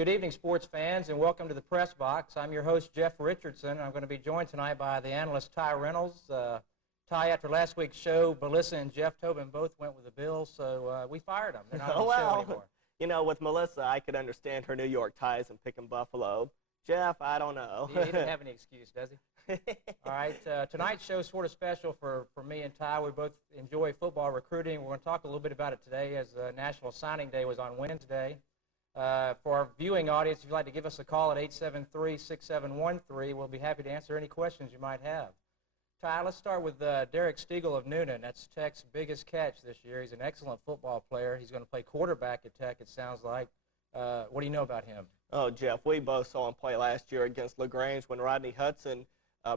Good evening, sports fans, and welcome to the Press Box. I'm your host, Jeff Richardson, and I'm going to be joined tonight by the analyst, Ty Reynolds. Ty, after last week's show, Melissa and Jeff Tobin both went with the Bills, so we fired them. They're not on the show anymore. You know, with Melissa, I could understand her New York ties and picking Buffalo. Jeff, I don't know. He didn't have any excuse, does he? All right, tonight's show is sort of special for me and Ty. We both enjoy football recruiting. We're going to talk a little bit about it today, as National Signing Day was on Wednesday. For our viewing audience, if you'd like to give us a call at 873-6713, we'll be happy to answer any questions you might have. Ty, let's start with Derek Stegall of Noonan. That's Tech's biggest catch this year. He's an excellent football player. He's going to play quarterback at Tech, it sounds like. What do you know about him? Oh, Jeff, we both saw him play last year against LaGrange when Rodney Hudson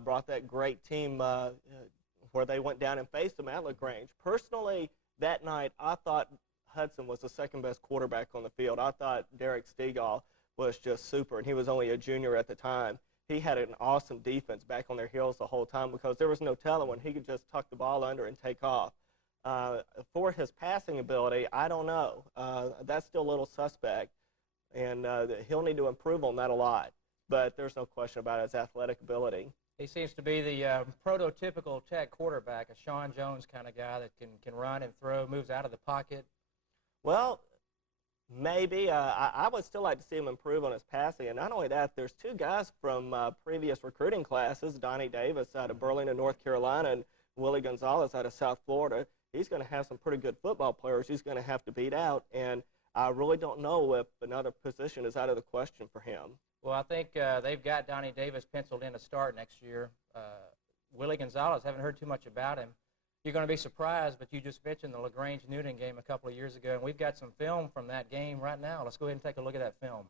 brought that great team where they went down and faced him at LaGrange. Personally, that night, I thought Hudson was the second-best quarterback on the field. I thought Derek Stegall was just super, and he was only a junior at the time. He had an awesome defense back on their heels the whole time because there was no telling when he could just tuck the ball under and take off. For his passing ability, I don't know. That's still a little suspect, and he'll need to improve on that a lot. But there's no question about his athletic ability. He seems to be the prototypical Tech quarterback, a Sean Jones kind of guy that can run and throw, moves out of the pocket. Well, maybe. I would still like to see him improve on his passing. And not only that, there's two guys from previous recruiting classes, Donnie Davis out of Burlington, North Carolina, and Willie Gonzalez out of South Florida. He's going to have some pretty good football players he's going to have to beat out. And I really don't know if another position is out of the question for him. Well, I think they've got Donnie Davis penciled in to start next year. Willie Gonzalez, haven't heard too much about him. You're going to be surprised, but you just mentioned the LaGrange-Newton game a couple of years ago, and we've got some film from that game right now. Let's go ahead and take a look at that film.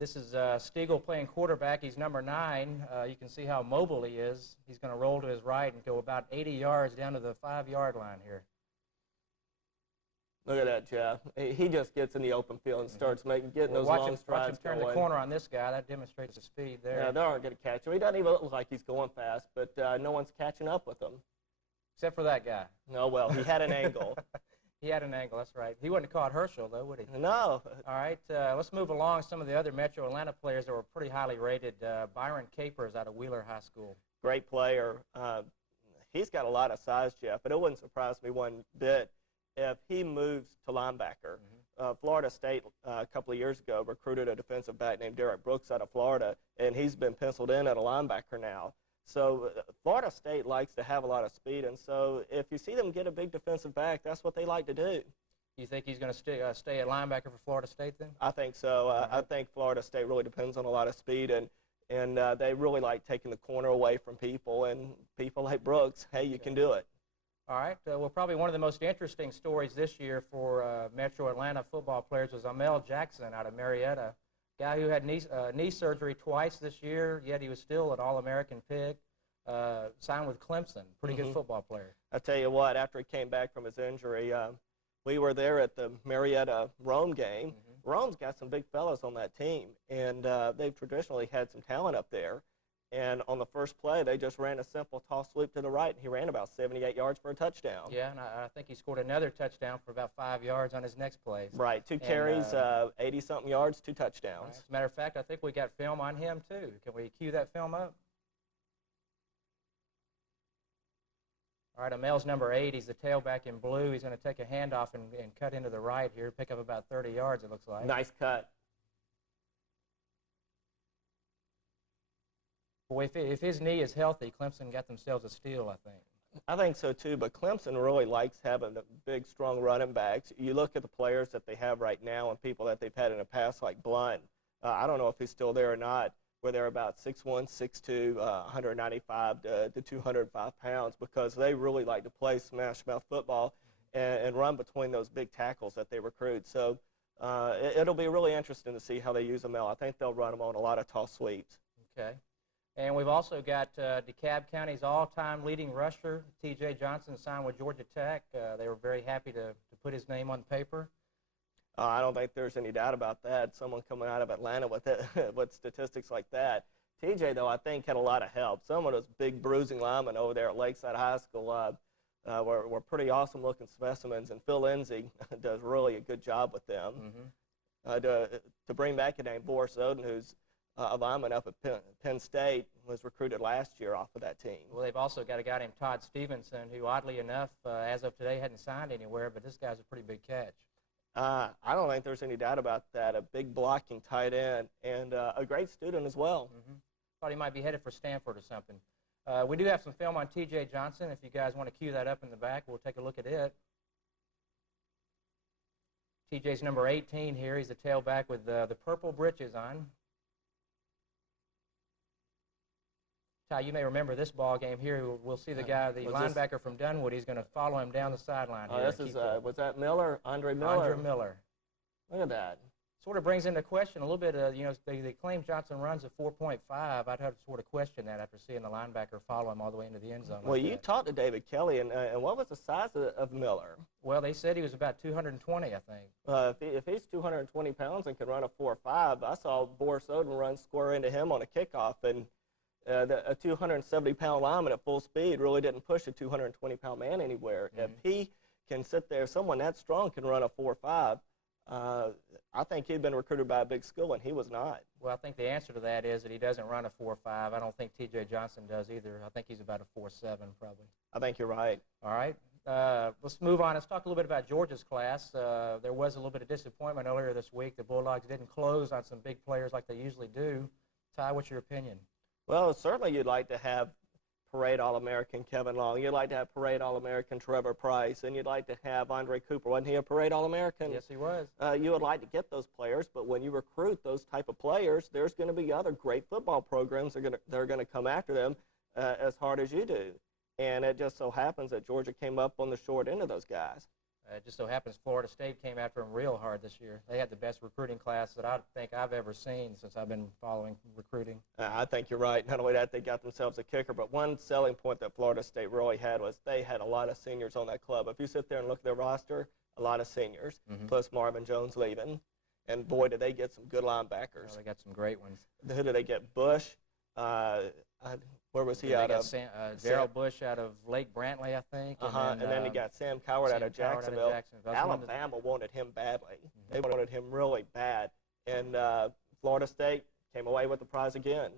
This is Stegall playing quarterback. He's number 9. You can see how mobile he is. He's going to roll to his right and go about 80 yards down to the 5-yard line here. Look at that, Jeff. He just gets in the open field and starts getting those long strides Watch him turn going. the corner on this guy. That demonstrates the speed there. Yeah, they aren't going to catch him. He doesn't even look like he's going fast, but no one's catching up with him. Except for that guy. No, well, he had an angle. He had an angle, that's right. He wouldn't have caught Herschel, though, would he? No. All right, let's move along. Some of the other Metro Atlanta players that were pretty highly rated. Byron Capers out of Wheeler High School. Great player. He's got a lot of size, Jeff, but it wouldn't surprise me one bit if he moves to linebacker. Florida State a couple of years ago recruited a defensive back named Derek Brooks out of Florida, and he's been penciled in at a linebacker now. So Florida State likes to have a lot of speed, and so if you see them get a big defensive back, that's what they like to do. You think he's going to stay at linebacker for Florida State then? I think so. I think Florida State really depends on a lot of speed, and they really like taking the corner away from people, and people like Brooks, hey, you can do it. All right. Well, probably one of the most interesting stories this year for Metro Atlanta football players was Amel Jackson out of Marietta, guy who had knee surgery twice this year, yet he was still an All-American pick, signed with Clemson. Pretty good football player. I tell you what, after he came back from his injury, we were there at the Marietta-Rome game. Rome's got some big fellas on that team, and they've traditionally had some talent up there. And on the first play, they just ran a simple toss sweep to the right, and he ran about 78 yards for a touchdown. Yeah, and I think he scored another touchdown for about 5 yards on his next play. Right, 2 carries, 80-something yards, 2 touchdowns. Right. As a matter of fact, I think we got film on him, too. Can we cue that film up? All right, Amel's number 8. He's the tailback in blue. He's going to take a handoff and cut into the right here, pick up about 30 yards, it looks like. Nice cut. Well, if his knee is healthy, Clemson got themselves a steal, I think. I think so, too, but Clemson really likes having the big, strong running backs. You look at the players that they have right now and people that they've had in the past, like Blunt. I don't know if he's still there or not, where they're about 6'1", 6'2", 195 to 205 pounds, because they really like to play smash-mouth football and run between those big tackles that they recruit. So it'll be really interesting to see how they use them out. I think they'll run them on a lot of toss sweeps. Okay. And we've also got DeKalb County's all-time leading rusher, T.J. Johnson, signed with Georgia Tech. They were very happy to put his name on paper. I don't think there's any doubt about that. Someone coming out of Atlanta with with statistics like that. TJ, though, I think had a lot of help. Some of those big bruising linemen over there at Lakeside High School, were pretty awesome-looking specimens, and Phil Lindsay does really a good job with them. To bring back a name, Boris Oden, who's a lineman up at Penn State, was recruited last year off of that team. Well, they've also got a guy named Todd Stevenson, who oddly enough, as of today, hadn't signed anywhere, but this guy's a pretty big catch. I don't think there's any doubt about that. A big blocking tight end and a great student as well. Thought he might be headed for Stanford or something. We do have some film on T.J. Johnson. If you guys want to cue that up in the back, we'll take a look at it. T.J.'s number 18 here. He's a tailback with the purple breeches on. Ty, you may remember this ball game here. We'll see the guy, the linebacker from Dunwood. He's going to follow him down the sideline here. This is, was that Miller? Andre Miller? Andre Miller. Look at that. Sort of brings into question a little bit, they claim Johnson runs a 4.5. I'd have to sort of question that after seeing the linebacker follow him all the way into the end zone. Well, you talked to David Kelly, and what was the size of Miller? Well, they said he was about 220, I think. If he's 220 pounds and can run a 4.5, I saw Boris Oden run square into him on a kickoff, and a 270-pound lineman at full speed really didn't push a 220-pound man anywhere. If he can sit there, someone that strong can run a 4.5, I think he'd been recruited by a big school, and he was not. Well, I think the answer to that is that he doesn't run a 4.5. I don't think T.J. Johnson does either. I think he's about a 4.7 probably. I think you're right. All right. Let's move on. Let's talk a little bit about Georgia's class. There was a little bit of disappointment earlier this week. The Bulldogs didn't close on some big players like they usually do. Ty, what's your opinion? Well, certainly you'd like to have Parade All-American Kevin Long. You'd like to have Parade All-American Trevor Price, and you'd like to have Andre Cooper. Wasn't he a Parade All-American? Yes, he was. You would like to get those players, but when you recruit those type of players, there's going to be other great football programs that are going to come after them as hard as you do. And it just so happens that Georgia came up on the short end of those guys. It just so happens Florida State came after them real hard this year. They had the best recruiting class that I think I've ever seen since I've been following recruiting. I think you're right. Not only that, they got themselves a kicker, but one selling point that Florida State really had was they had a lot of seniors on that club. If you sit there and look at their roster, a lot of seniors, plus Marvin Jones leaving. And, boy, did they get some good linebackers. Oh, they got some great ones. Who did they get? Bush. Where was he out of? Darrell Bush out of Lake Brantley, I think. And then you got Sam Coward out of Jacksonville. Alabama wanted him badly. They wanted him really bad. And Florida State came away with the prize again.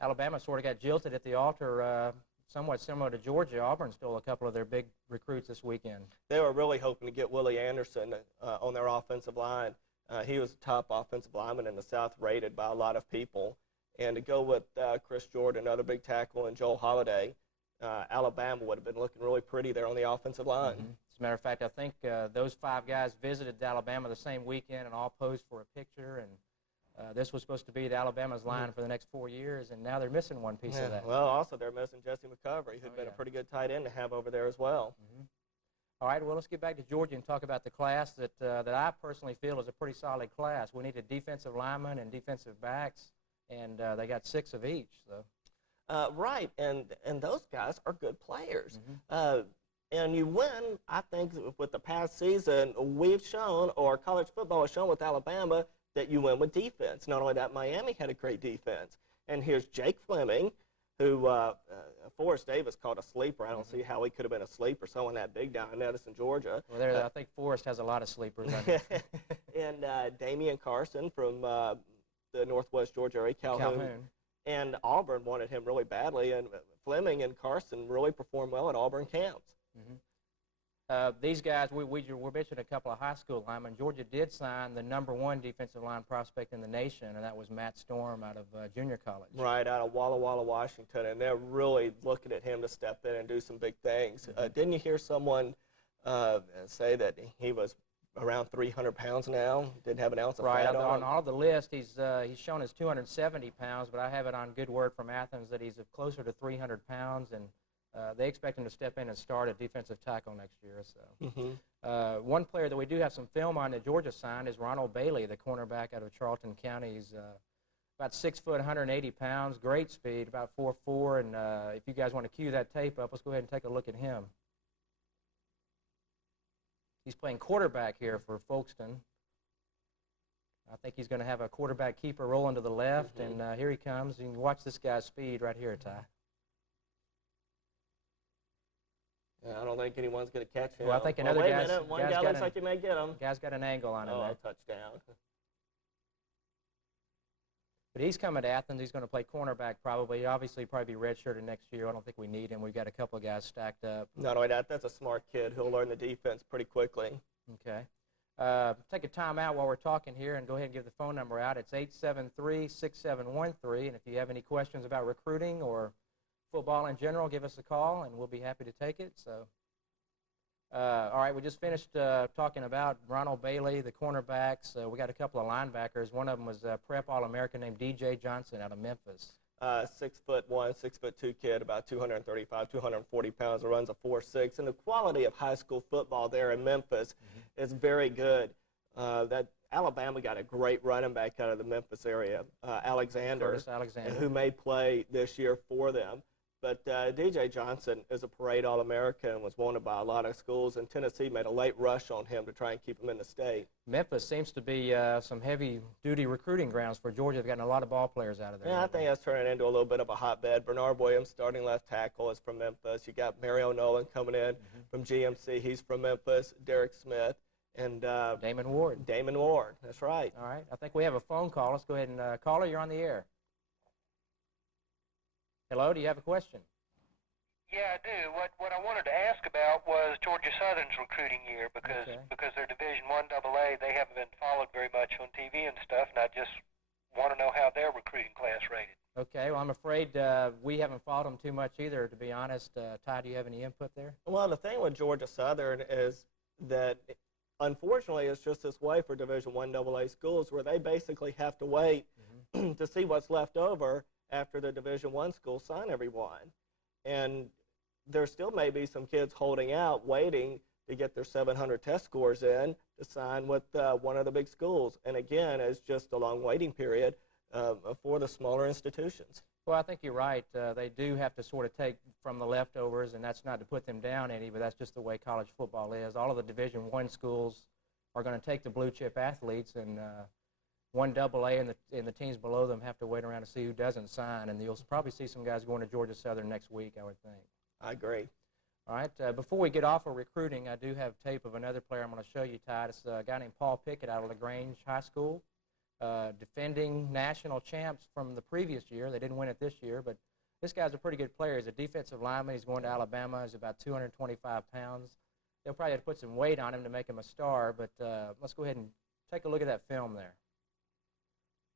Alabama sort of got jilted at the altar, somewhat similar to Georgia. Auburn stole a couple of their big recruits this weekend. They were really hoping to get Willie Anderson on their offensive line. He was the top offensive lineman in the South, rated by a lot of people. And to go with Chris Jordan, another big tackle, and Joel Holiday, Alabama would have been looking really pretty there on the offensive line. As a matter of fact, I think those 5 guys visited Alabama the same weekend and all posed for a picture. And this was supposed to be the Alabama's line for the next 4 years, and now they're missing one piece of that. Well, also they're missing Jesse McCovery, who'd been a pretty good tight end to have over there as well. All right, well, let's get back to Georgia and talk about the class that I personally feel is a pretty solid class. We need a defensive lineman and defensive backs. And they got 6 of each. So. Right, and those guys are good players. And you win, I think, with the past season, we've shown, or college football has shown with Alabama, that you win with defense. Not only that, Miami had a great defense. And here's Jake Fleming, who Forrest Davis called a sleeper. I don't see how he could have been a sleeper, someone that big down in Edison, Georgia. Well, I think Forrest has a lot of sleepers. And Damian Carson from the Northwest Georgia area, Calhoun. And Auburn wanted him really badly, and Fleming and Carson really performed well at Auburn camps. These guys, we mentioned a couple of high school linemen. Georgia did sign the #1 defensive line prospect in the nation, and that was Matt Storm out of junior college. Right, out of Walla Walla, Washington, and they're really looking at him to step in and do some big things. Didn't you hear someone say that he was around 300 pounds now, didn't have an ounce of fat on all the list, he's shown as 270 pounds, but I have it on good word from Athens that he's closer to 300 pounds, and they expect him to step in and start at defensive tackle next year. So, one player that we do have some film on that Georgia signed is Ronald Bailey, the cornerback out of Charlton County. He's about 6 foot, 180 pounds, great speed, about 4'4", and if you guys want to cue that tape up, let's go ahead and take a look at him. He's playing quarterback here for Folkestone. I think he's going to have a quarterback keeper rolling to the left, and here he comes. You can watch this guy's speed right here, Ty. I don't think anyone's going to catch him. Well, I think another wait guy's, a minute. One guy's guy got looks like he may get him. Guy's got an angle on him there. Touchdown. But he's coming to Athens. He's going to play cornerback probably. Obviously, probably be redshirted next year. I don't think we need him. We've got a couple of guys stacked up. Not only that, that's a smart kid. He'll learn the defense pretty quickly. Okay. Take a time out while we're talking here and go ahead and give the phone number out. It's 873-6713. And if you have any questions about recruiting or football in general, give us a call, and we'll be happy to take it. So, all right, we just finished talking about Ronald Bailey, the cornerbacks. We got a couple of linebackers. One of them was a prep All-American named D.J. Johnson out of Memphis. 6'1", 6'2" kid, about 235, 240 pounds, runs a 4.6. And the quality of high school football there in Memphis is very good. That Alabama got a great running back out of the Memphis area, Alexander, who may play this year for them. But D.J. Johnson is a parade All-American and was wanted by a lot of schools, and Tennessee made a late rush on him to try and keep him in the state. Memphis seems to be some heavy-duty recruiting grounds for Georgia. They've gotten a lot of ball players out of there. Yeah, I think that's turning into a little bit of a hotbed. Bernard Williams, starting left tackle, is from Memphis. You got Mario Nolan coming in from GMC. He's from Memphis. Derek Smith. And Damon Ward. Damon Ward, that's right. All right, I think we have a phone call. Let's go ahead and caller, you're on the air. Hello, do you have a question? Yeah, I do. What I wanted to ask about was Georgia Southern's recruiting year because they're Division I AA, they haven't been followed very much on TV and stuff, and I just want to know how their recruiting class rated. Okay, well, I'm afraid we haven't followed them too much either, to be honest. Ty, do you have any input there? Well, the thing with Georgia Southern is that, unfortunately, it's just this way for Division I AA schools where they basically have to wait to see what's left over after the Division I schools sign everyone. And there still may be some kids holding out, waiting to get their 700 test scores in to sign with one of the big schools. And again, it's just a long waiting period for the smaller institutions. Well, I think you're right. They do have to sort of take from the leftovers, and that's not to put them down any, but that's just the way college football is. All of the Division I schools are going to take the blue-chip athletes, and I AA and the teams below them have to wait around to see who doesn't sign, and you'll probably see some guys going to Georgia Southern next week, I would think. I agree. All right, before we get off of recruiting, I do have tape of another player I'm going to show you, Ty. It's a guy named Paul Pickett out of LaGrange High School, defending national champs from the previous year. They didn't win it this year, but this guy's a pretty good player. He's a defensive lineman. He's going to Alabama. He's about 225 pounds. They'll probably have to put some weight on him to make him a star, but let's go ahead and take a look at that film there.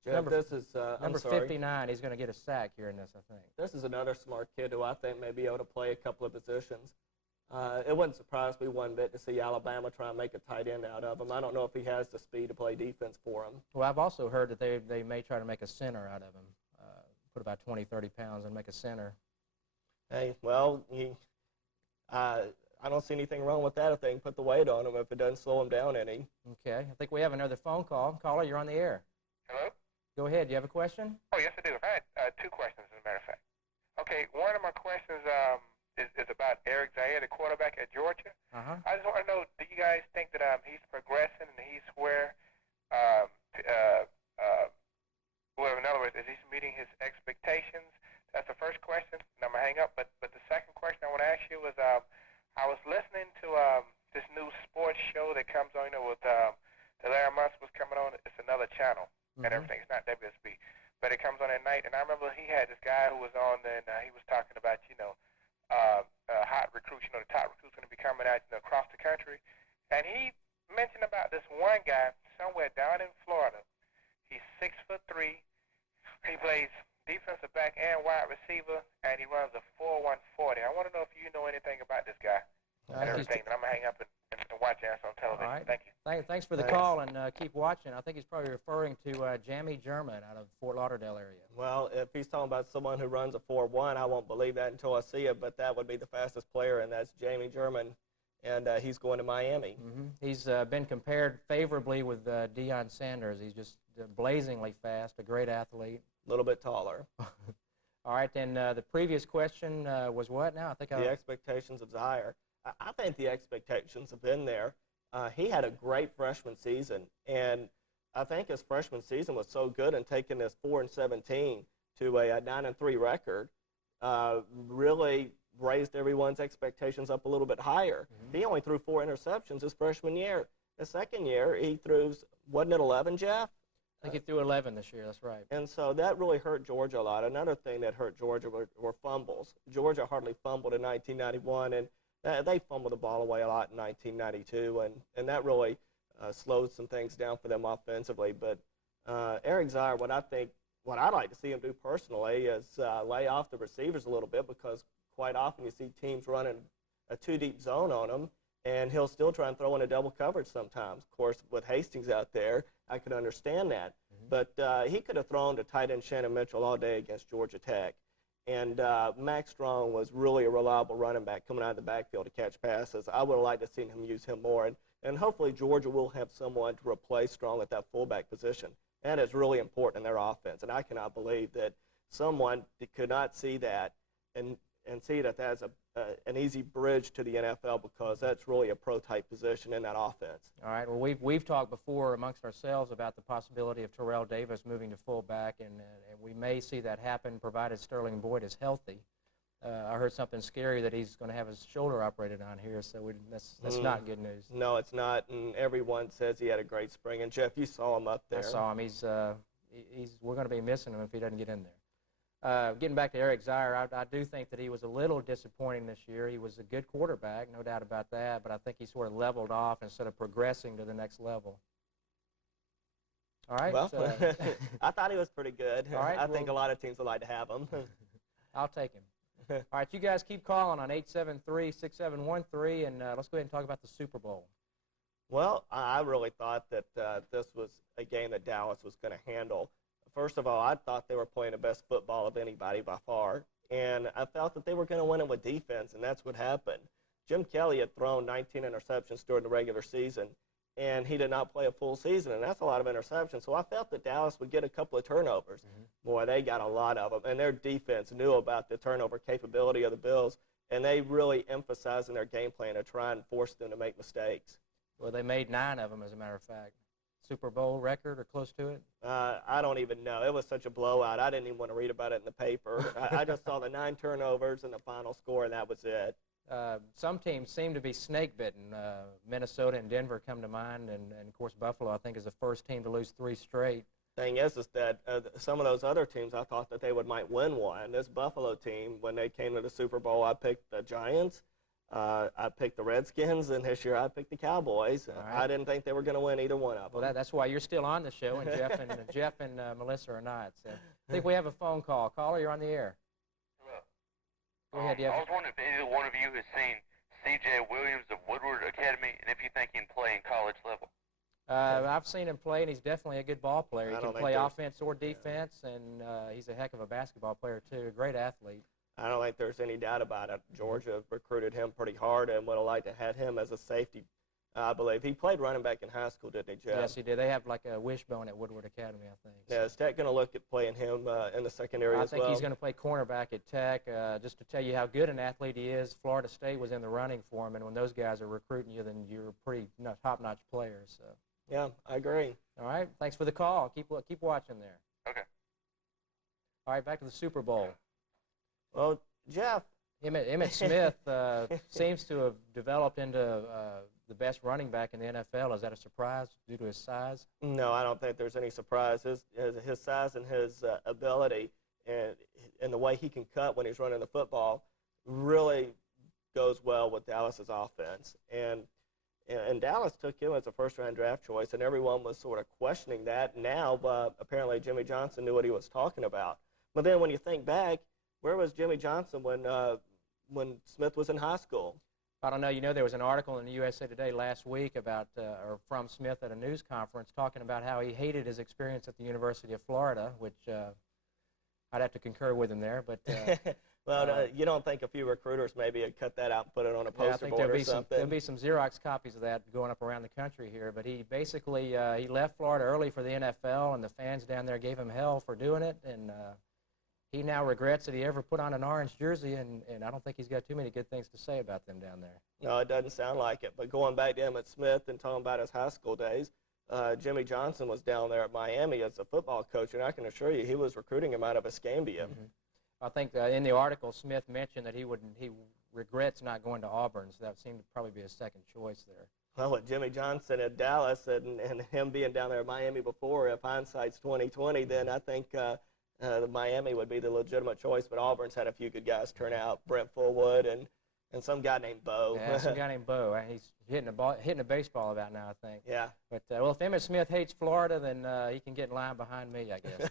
Jeff, this is number 59. He's going to get a sack here in this, I think. This is another smart kid who I think may be able to play a couple of positions. It wouldn't surprise me one bit to see Alabama try and make a tight end out of him. I don't know if he has the speed to play defense for him. Well, I've also heard that they may try to make a center out of him, put about 20, 30 pounds and make a center. Hey, well, I don't see anything wrong with that if they can put the weight on him, if it doesn't slow him down any. Okay. I think we have another phone call. Caller, you're on the air. Hello? Go ahead. Do you have a question? Oh, yes, I do. I had two questions, as a matter of fact. Okay, one of my questions is about Eric Zaire, the quarterback at Georgia. I just want to know, do you guys think that he's progressing and he's where, well, in other words, is he meeting his expectations? That's the first question, and I'm going to hang up. But the second question I want to ask you was, I was listening to this new sports show that comes on, with the Larry Musk was coming on. It's another channel and everything. It's not WSB. But it comes on at night, and I remember he had this guy who was on there, and he was talking about, hot recruits, the top recruits going to be coming out across the country. And he mentioned about this one guy somewhere down in Florida. He's 6'3". He plays defensive back and wide receiver, and he runs a 4.140. I want to know if you know anything about this guy and everything. And I'm going to hang up and watch this on television. All right. Thank you. Thanks for the call, and keep watching. I think he's probably referring to Jamie German out of Fort Lauderdale area. Well, if he's talking about someone who runs a 4.1, I won't believe that until I see it, but that would be the fastest player, and that's Jamie German, and he's going to Miami. He's been compared favorably with Deion Sanders. He's just blazingly fast, a great athlete. A little bit taller. All right, and the previous question was what now? The expectations of Zaire. I think the expectations have been there. He had a great freshman season, and I think his freshman season was so good and taking this 4-17 to a 9-3 record really raised everyone's expectations up a little bit higher. He only threw 4 interceptions his freshman year. The second year, he threw, wasn't it 11, Jeff? I think he threw 11 this year. That's right. And so that really hurt Georgia a lot. Another thing that hurt Georgia were fumbles. Georgia hardly fumbled in 1991, and they fumbled the ball away a lot in 1992, and that really slowed some things down for them offensively. But Eric Zier, what I'd like to see him do personally is lay off the receivers a little bit, because quite often you see teams running a too-deep zone on him, and he'll still try and throw in a double coverage sometimes. Of course, with Hastings out there, I could understand that. But he could have thrown to tight end Shannon Mitchell all day against Georgia Tech. And Max Strong was really a reliable running back coming out of the backfield to catch passes. I would have liked to see him use him more. And hopefully Georgia will have someone to replace Strong at that fullback position. That is really important in their offense. And I cannot believe that someone could not see that and see that as an easy bridge to the NFL, because that's really a pro-type position in that offense. All right. Well, we've talked before amongst ourselves about the possibility of Terrell Davis moving to fullback, and we may see that happen provided Sterling Boyd is healthy. I heard something scary that he's going to have his shoulder operated on here, so that's not good news. No, it's not, and everyone says he had a great spring. And Jeff, you saw him up there. I saw him. We're going to be missing him if he doesn't get in there. Getting back to Eric Zier, I do think that he was a little disappointing this year. He was a good quarterback, no doubt about that, but I think he sort of leveled off instead of progressing to the next level. All right. Well, I thought he was pretty good. All right, I think a lot of teams would like to have him. I'll take him. All right, you guys keep calling on 873-6713, and let's go ahead and talk about the Super Bowl. Well, I really thought that this was a game that Dallas was going to handle. First of all, I thought they were playing the best football of anybody by far, and I felt that they were going to win it with defense, and that's what happened. Jim Kelly had thrown 19 interceptions during the regular season, and he did not play a full season, and that's a lot of interceptions. So I felt that Dallas would get a couple of turnovers. Boy, they got a lot of them, and their defense knew about the turnover capability of the Bills, and they really emphasized in their game plan to try and force them to make mistakes. Well, they made 9 of them, as a matter of fact. Super Bowl record or close to it? I don't even know. It was such a blowout. I didn't even want to read about it in the paper. I just saw the 9 turnovers and the final score, and that was it. Some teams seem to be snake-bitten. Minnesota and Denver come to mind, and of course Buffalo, I think, is the first team to lose 3 straight. Thing is that some of those other teams, I thought that they might win one. This Buffalo team, when they came to the Super Bowl, I picked the Giants. I picked the Redskins, and this year I picked the Cowboys. Right. I didn't think they were going to win either one of them. Well, that's why you're still on the show, and Jeff and Melissa are not. So I think we have a phone call. Caller, you're on the air. Hello. Go ahead, I was wondering if either one of you has seen C.J. Williams of Woodward Academy, and if you think he can play in college level. I've seen him play, and he's definitely a good ball player. He can play offense or defense, and he's a heck of a basketball player, too. A great athlete. I don't think there's any doubt about it. Georgia recruited him pretty hard and would have liked to have him as a safety, I believe. He played running back in high school, didn't he, Jeff? Yes, he did. They have like a wishbone at Woodward Academy, I think. So. Yeah, is Tech going to look at playing him in the secondary as well? I think he's going to play cornerback at Tech. Just to tell you how good an athlete he is, Florida State was in the running for him, and when those guys are recruiting you, then you're a pretty top-notch player. So. Yeah, I agree. All right, thanks for the call. Keep watching there. Okay. All right, back to the Super Bowl. Well, Jeff. Emmitt Smith seems to have developed into the best running back in the NFL. Is that a surprise due to his size? No, I don't think there's any surprise. His size and his ability and the way he can cut when he's running the football really goes well with Dallas's offense. And Dallas took him as a first-round draft choice, and everyone was sort of questioning that now, but apparently Jimmy Johnson knew what he was talking about. But then when you think back, where was Jimmy Johnson when Smith was in high school? I don't know. You know, there was an article in the USA Today last week about, or from Smith at a news conference talking about how he hated his experience at the University of Florida, which I'd have to concur with him there. But well, you don't think a few recruiters maybe had cut that out and put it on a poster board or something? There'll be some Xerox copies of that going up around the country here. But he basically he left Florida early for the NFL, and the fans down there gave him hell for doing it. And he now regrets that he ever put on an orange jersey, and I don't think he's got too many good things to say about them down there. No, it doesn't sound like it. But going back to Emmitt Smith and talking about his high school days, Jimmy Johnson was down there at Miami as a football coach, and I can assure you he was recruiting him out of Escambia. Mm-hmm. I think in the article, Smith mentioned that he regrets not going to Auburn, so that seemed to probably be his second choice there. Well, with Jimmy Johnson at Dallas and him being down there at Miami before, if hindsight's 20/20, then I think Miami would be the legitimate choice. But Auburn's had a few good guys turn out, Brent Fullwood and some guy named Bo. Yeah, some guy named Bo. He's hitting a baseball about now, I think. Yeah. But well, if Emmitt Smith hates Florida, then he can get in line behind me, I guess.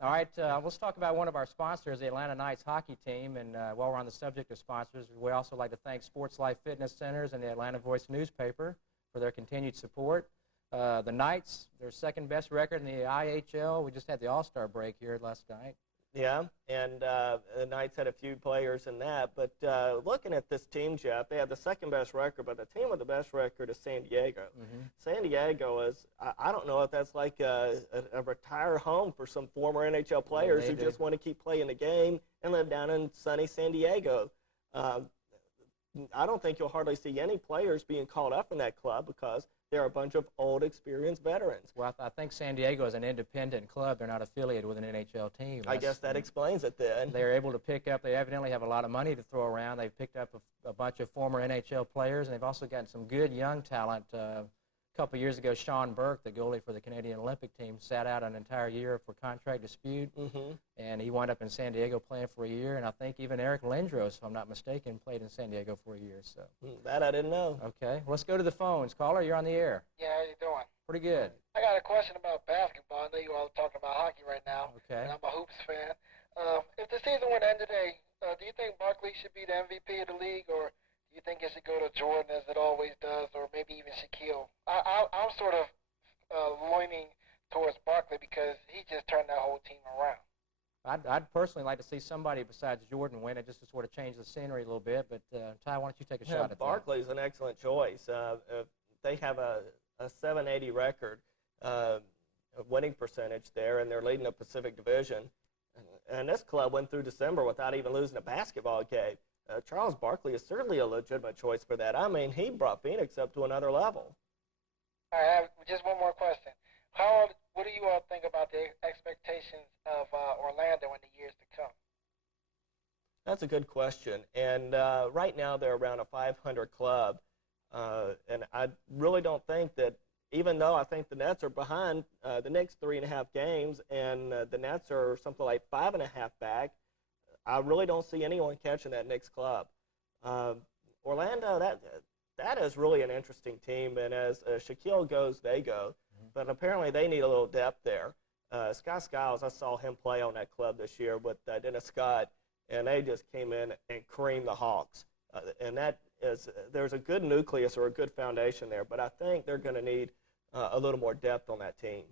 All right, let's talk about one of our sponsors, the Atlanta Knights hockey team. And while we're on the subject of sponsors, we also like to thank Sports Life Fitness Centers and the Atlanta Voice newspaper for their continued support. The Knights, their second best record in the IHL. We just had the All-Star break here last night. Yeah, and the Knights had a few players in that. But looking at this team, Jeff, they have the second best record, but the team with the best record is San Diego. Mm-hmm. San Diego is, I don't know if that's like a retire home for some former NHL players who just want to keep playing the game and live down in sunny San Diego. I don't think you'll hardly see any players being called up in that club because they're a bunch of old, experienced veterans. Well, I think San Diego is an independent club. They're not affiliated with an NHL team. I guess that explains it then. They're able to pick up. They evidently have a lot of money to throw around. They've picked up a bunch of former NHL players, and they've also gotten some good young talent. A couple years ago, Sean Burke, the goalie for the Canadian Olympic team, sat out an entire year for contract dispute, and he wound up in San Diego playing for a year. And I think even Eric Lindros, if I'm not mistaken, played in San Diego for a year. So that I didn't know. Okay, let's go to the phones. Caller, you're on the air. Yeah, how you doing? Pretty good. I got a question about basketball. I know you all are talking about hockey right now. Okay. And I'm a hoops fan. If the season were to end today, do you think Barkley should be the MVP of the league, or do you think it should go to Jordan as it always does, or maybe even Shaquille? I'm sort of leaning towards Barkley because he just turned that whole team around. I'd personally like to see somebody besides Jordan win it just to sort of change the scenery a little bit. But, Ty, why don't you take a shot at that? Barkley's an excellent choice. They have a .780 record winning percentage there, and they're leading the Pacific Division. And this club went through December without even losing a basketball game. Charles Barkley is certainly a legitimate choice for that. I mean, he brought Phoenix up to another level. All right, I have just one more question. What do you all think about the expectations of Orlando in the years to come? That's a good question. And right now they're around a 500 club. And I really don't think that, even though I think the Nets are behind the next 3.5 games and the Nets are something like 5.5 back, I really don't see anyone catching that Knicks club. Orlando, that is really an interesting team, and as Shaquille goes, they go. But apparently they need a little depth there. Scott Skiles, I saw him play on that club this year with Dennis Scott, and they just came in and creamed the Hawks. And there's a good nucleus or a good foundation there, but I think they're going to need a little more depth on that team.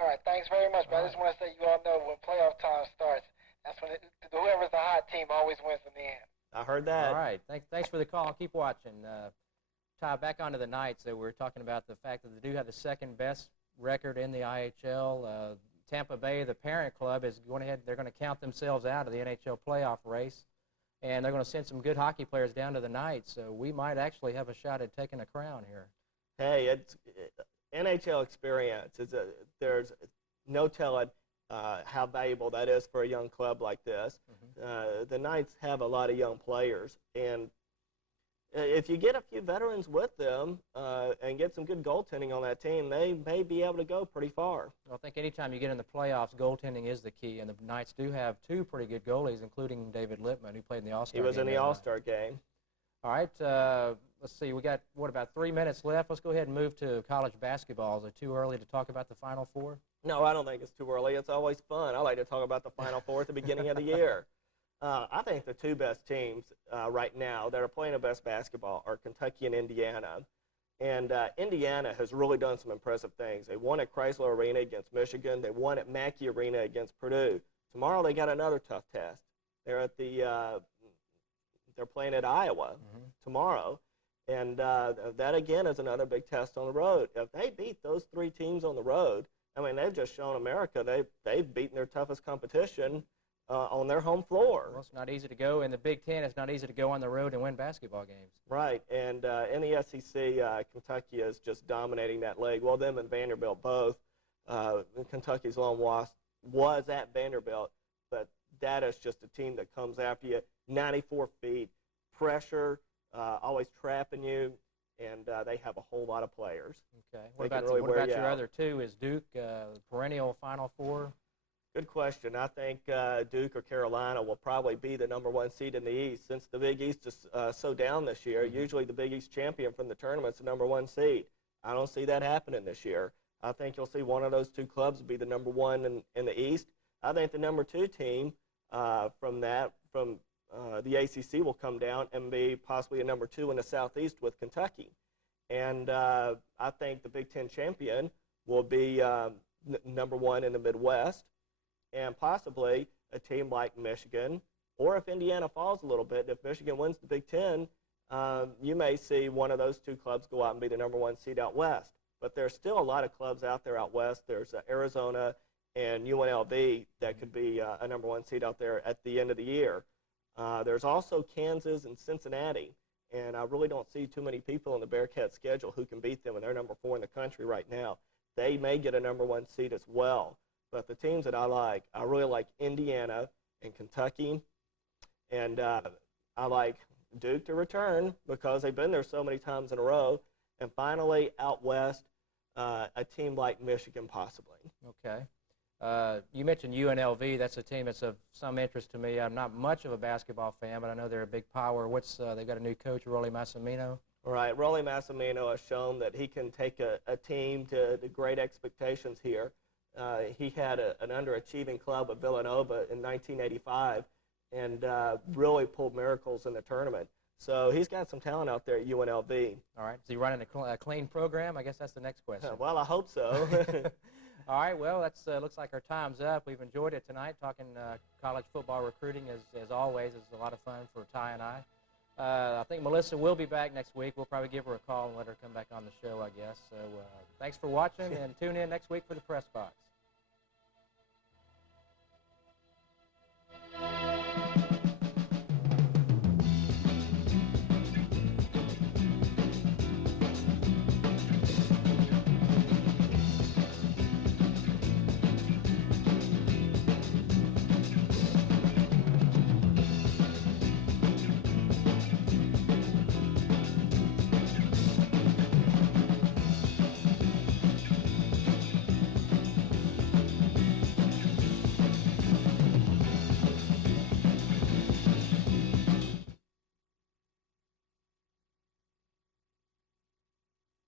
All right, thanks very much. But I just want to say you all know when playoff time starts, that's when whoever's the hot team always wins in the end. I heard that. All right. Thanks for the call. Keep watching. Ty, back onto the Knights. We were talking about the fact that they do have the second best record in the IHL. Tampa Bay, the parent club, is going ahead. They're going to count themselves out of the NHL playoff race, and they're going to send some good hockey players down to the Knights. So we might actually have a shot at taking a crown here. Hey, it's NHL experience. There's no telling how valuable that is for a young club like this. The Knights have a lot of young players, and if you get a few veterans with them and get some good goaltending on that team, they may be able to go pretty far. I think anytime you get in the playoffs, goaltending is the key, and the Knights do have two pretty good goalies, including David Lippman, who played in the All-Star game. He was in the All-Star game. All right, let's see. We got, about 3 minutes left. Let's go ahead and move to college basketball. Is it too early to talk about the Final Four? No, I don't think it's too early. It's always fun. I like to talk about the Final Four at the beginning of the year. I think the two best teams right now that are playing the best basketball are Kentucky and Indiana. And Indiana has really done some impressive things. They won at Chrysler Arena against Michigan. They won at Mackey Arena against Purdue. Tomorrow they got another tough test. They're at they're playing at Iowa tomorrow. And that, again, is another big test on the road. If they beat those three teams on the road, I mean, they've just shown America they've beaten their toughest competition on their home floor. Well, it's not easy to go. In the Big Ten, it's not easy to go on the road and win basketball games. Right, and in the SEC, Kentucky is just dominating that league. Well, them and Vanderbilt both. Kentucky's lone loss was at Vanderbilt, but that is just a team that comes after you, 94 feet, pressure, always trapping you, and they have a whole lot of players. Okay. What about your other two? Is Duke perennial Final Four? Good question. I think Duke or Carolina will probably be the number 1 seed in the East. Since the Big East is so down this year, usually the Big East champion from the tournament is the number 1 seed. I don't see that happening this year. I think you'll see one of those two clubs be the number 1 in the East. I think the number 2 team from the ACC will come down and be possibly a number 2 in the Southeast with Kentucky. And I think the Big Ten champion will be number 1 in the Midwest, and possibly a team like Michigan, or if Indiana falls a little bit, if Michigan wins the Big Ten, you may see one of those two clubs go out and be the number 1 seed out west. But there's still a lot of clubs out there out west. There's Arizona and UNLV that could be a number 1 seed out there at the end of the year. There's also Kansas and Cincinnati, and I really don't see too many people in the Bearcats schedule who can beat them, and they're number 4 in the country right now. They may get a number 1 seed as well. But the teams that I really like Indiana and Kentucky, and I like Duke to return because they've been there so many times in a row. And finally, out west, a team like Michigan possibly. Okay. You mentioned UNLV. That's a team that's of some interest to me. I'm not much of a basketball fan, but I know they're a big power. They've got a new coach, Rollie Massimino. Right. Rollie Massimino has shown that he can take a team to the great expectations here. He had an underachieving club of Villanova in 1985 and really pulled miracles in the tournament. So he's got some talent out there at UNLV. All right. Is he running a clean program? I guess that's the next question. Well, I hope so. All right. Well, that's looks like our time's up. We've enjoyed it tonight, talking college football recruiting as always. It's a lot of fun for Ty and I. I think Melissa will be back next week. We'll probably give her a call and let her come back on the show, I guess. So thanks for watching, and tune in next week for the Press Box.